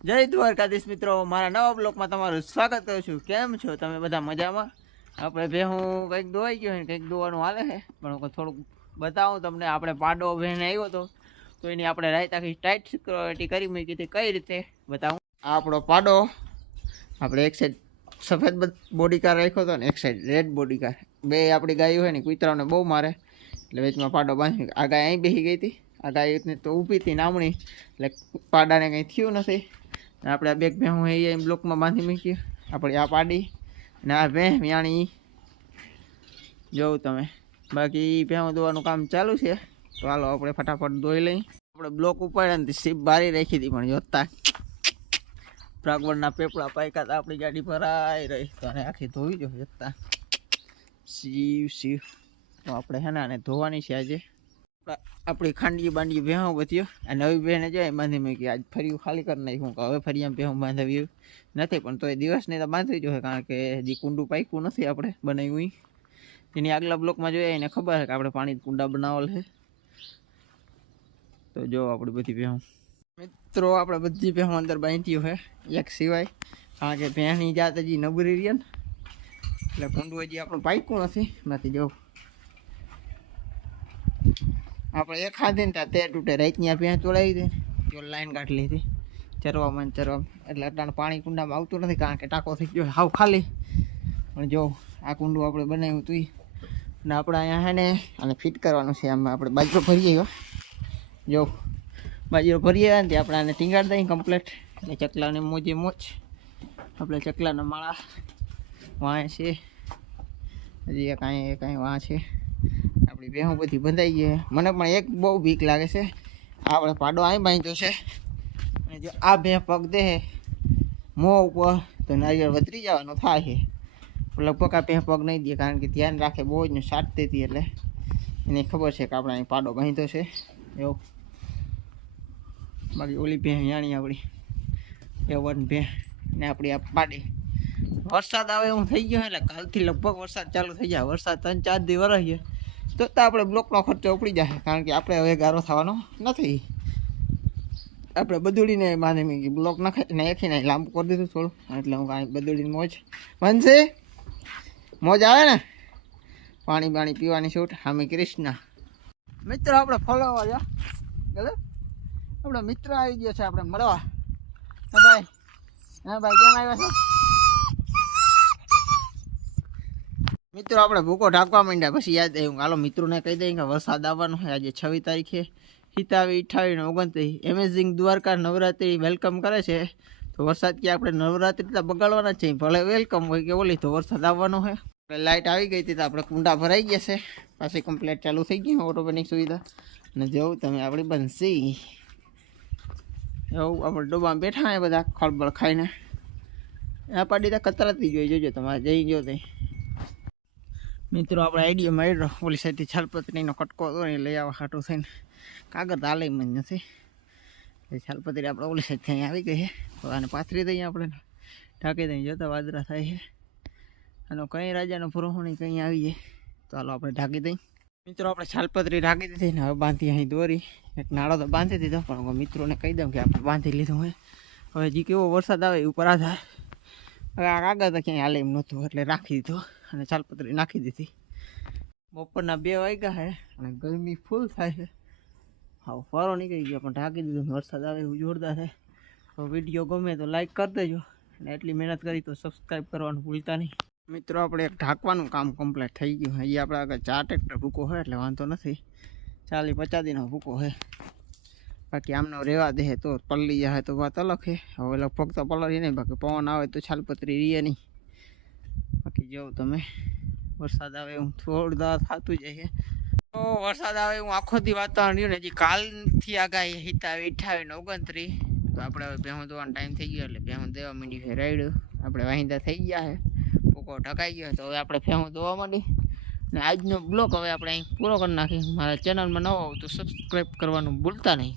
જય દ્વારકાધીશ મિત્રો, મારા નવા બ્લોકમાં તમારું સ્વાગત કરું છું। કેમ છો તમે બધા? મજામાં? આપણે ભેહું કંઈક દોવાઈ ગયો છે, કંઈક દોવાનું હાલે છે, પણ હું થોડુંક બતાવું તમને। આપણે પાડો ભેને આવ્યો હતો તો એની આપણે રાત આખી ટાઈટ સિક્યોરિટી કરી મૂકી હતી, કઈ રીતે બતાવું। આ આપણો પાડો આપણે એક સાઈડ સફેદ બોડી કાર રાખ્યો હતો ને એક સાઈડ રેડ બોડી કાર, બે આપણી ગાયો હોય ને કૂતરાઓને બહુ મારે એટલે વેચમાં પાડો બાંધી। આ ગાય અહીં બેસી ગઈ હતી, આ ગાય તો ઊભી હતી નામણી, એટલે પાડાને કંઈ થયું નથી। આપણે આ બે ભેહું એ બ્લોકમાં બાંધી મૂકી, આપણે આ પાડી અને આ ભેહ વ્યાણી જોઉં તમે। બાકી ભેહું દોવાનું કામ ચાલુ છે, તો હાલો આપણે ફટાફટ દોઈ લઈ। આપણે બ્લોક ઉપાડ્યા ને સીપ બારી રાખી હતી, પણ જોતા પ્રાગવડના પેપડા પાયકા હતા, આપણી ગાડી ભરાઈ રહી તો આને આખી ધોઈ જો જોતા શિવ તો આપણે હે ને આને ધોવાની છે આજે। આપણી ખાંડી બાંડી ભેહું બધી આ નવી બહેને જાય બાંધી મૂકી, આજ ફરી ખાલી કરી નાખ્યું કે હવે ફરી આમ ભેહું બાંધાવ્યું નથી, પણ તો એ દિવસને તો બાંધવી જોઈએ, કારણ કે હજી કુંડું પાક્યું નથી આપણે બનાવ્યું। એની આગલા બ્લોકમાં જોઈએ એને ખબર છે કે આપણે પાણી કુંડા બનાવેલ છે। તો જો આપણી બધી ભેહું મિત્રો, આપણે બધી ભેહું અંદર બાંધ્યું છે એક સિવાય, કારણ કે ભેહની જાત હજી નબળી રહી ને એટલે કુંડું હજી આપણું પાક્યું નથી। એમાંથી જો આપણે એક ખાધી ને ત્યાં તે તૂટે રાતની ભેંસ તોડાવી હતી, જો લાઈન કાઢી લીધી ચરવામાં એટલે અત્યારે પાણી કુંડામાં આવતું નથી, કારણ કે ટાંકો થઈ ગયો હાવ ખાલી। પણ જો આ કુંડું આપણે બનાવ્યું હતું ને આપણે અહીંયા છે ને આને ફિટ કરવાનું છે। આમાં આપણે બાજરો ભરીએ, જો બાજરો ભરીએ ને ત્યાં આપણે આને ટીંગાડી દઈએ કમ્પ્લેટ, એટલે ચકલાને મોજે મોજ। આપણે ચકલાના માળા વાં છે, હજી કાંઈ વાં છે। આપણી ભેહું બધી બંધાઈ ગઈ, મને પણ એક બહુ બીક લાગે છે। આપણે પાડો અહીં બાંધ્યો છે અને જો આ ભેહ પગ દે મોં ઉપર તો નારિયેળ વધરી જવાનું થાય છે, લગભગ આ ભેહ પગ નહીં દે, કારણ કે ધ્યાન રાખે બહુ જ ને સાટ દેતી, એટલે એને ખબર છે કે આપણે અહીં પાડો બાંધ્યો છે એવું। બાકી ઓલી ભેહ જાણી આપણી એવન ભેહ ને આપણી આ પાડી વરસાદ આવે એવું થઈ ગયો એટલે કાલથી લગભગ વરસાદ ચાલુ થઈ જાય। વરસાદ 3-4 દી વરસીએ તો આપણે બ્લોકનો ખર્ચો ઉપડી જાય, કારણ કે આપણે હવે ગારો થવાનો નથી। આપણે બદુડીને બાંધી મૂકી, બ્લોક નાખીને લાંબુ કરી દીધું થોડું, એટલે હું કાંઈ બદુડીને મોજ બનશે, મોજ આવે ને પાણી બાણી પીવાની છૂટ। હામી કૃષ્ણ મિત્રો, આપણે ફોલોવર ગલે આપણો મિત્ર આવી ગયો છે આપણે મળવા। હા ભાઈ, કેમ આવ્યા છો મિત્રો? આપણે ભૂકો ઢાંકવા માંડ્યા, પછી યાદ આવ્યું હાલો મિત્રોને કહી દઈએ કે વરસાદ આવવાનો છે આજે 26 તારીખે, 27, 28 ને 29 એમેઝિંગ દ્વારકા નવરાત્રી વેલકમ કરે છે। તો વરસાદ કે આપણે નવરાત્રી તો બગાડવાના જ છે, ભલે વેલકમ હોય કે ઓલી, તો વરસાદ આવવાનો છે। આપણે લાઇટ આવી ગઈ હતી તો આપણે કુંડા ભરાઈ ગયા છે, પાછી કમ્પ્લેટ ચાલુ થઈ ગઈ ઓટોમેટિક સુવિધા, અને જેવું તમે આપણી બનશી એવું આપણે ડોબામાં બેઠા એ બધા ખળબળ ખાઈને, આ પાડી તો કતરાતી જોઈ જોજો તમારે જઈ ગયો તે મિત્રો। આપણે આઈડિયો માર્યો ઓલી સાઈડથી છાલપત્રીનો કટકો હતો ને લઈ આવવા હાટું થઈને, કાગળ હાલે જ નથી, એ છાલપત્રી આપણે ઓલી સાઈડથી અહીં આવી ગઈ છે, તો આને પાથરી દઈએ, આપણે ઢાંકી દઈએ, જોતા વાદરા થાય છે, આનો કંઈ રાજાનો ભરોસો નહીં, કંઈ આવી જાય તો હાલો આપણે ઢાંકી દઈએ મિત્રો। આપણે છાલપત્રી ઢાંકી દીધી ને હવે બાંધી અહીં દોરી એક નાળો તો બાંધી દીધો, પણ મિત્રોને કહી દઉં કે આપણે બાંધી લીધું હોય। હવે હજી કેવો વરસાદ આવે એ ઉપર આધાર, હવે આ કાગળ તો ક્યાંય હાલે એમ નહોતું એટલે રાખી દીધો અને છાલપત્રી નાખી દીધી। બપોરના 2 વાગ્યા છે અને ગરમી ફૂલ થાય છે, હા ફરો નીકળી ગયો, પણ ઢાંકી દીધું, વરસાદ આવે એવું જોરદાર છે। તો વિડીયો ગમે તો લાઈક કરી દેજો, અને એટલી મહેનત કરી તો સબસ્ક્રાઈબ કરવાનું ભૂલતા નહીં મિત્રો। આપણે એક ઢાંકવાનું કામ કમ્પ્લીટ થઈ ગયું, હજી આપણે આગળ 4 ટ્રેક્ટર ભૂકો હોય એટલે વાંધો નથી, 40-50 દીનો ભૂકો છે। બાકી આમનો રહેવા દે તો પલળી જાય તો વાત અલગ છે, હવે લગભગ તો પલળી નહીં, બાકી પવન આવે તો છાલપત્રી રીએ નહીં। બાકી જો તમે વરસાદ આવે એવું જોરદાર થતું જાય છે, તો વરસાદ આવે એવું આખો દી વાતાવરણ રહ્યું ને, હજી કાલથી આગાહી 27, 28 ને 29, તો આપણે હવે ભેહું દોવાનો ટાઈમ થઈ ગયો એટલે ભેહું દેવા માંડી છે રાયડું, આપણે વાહિંદા થઈ ગયા છે, ભૂકો ઢકાઈ ગયો, તો હવે આપણે ભેહું દોવા માંડી ને આજનો બ્લોગ હવે આપણે અહીં પૂરો કરી નાખીએ। મારા ચેનલમાં નવો હોવ તો સબસ્ક્રાઈબ કરવાનું ભૂલતા નહીં।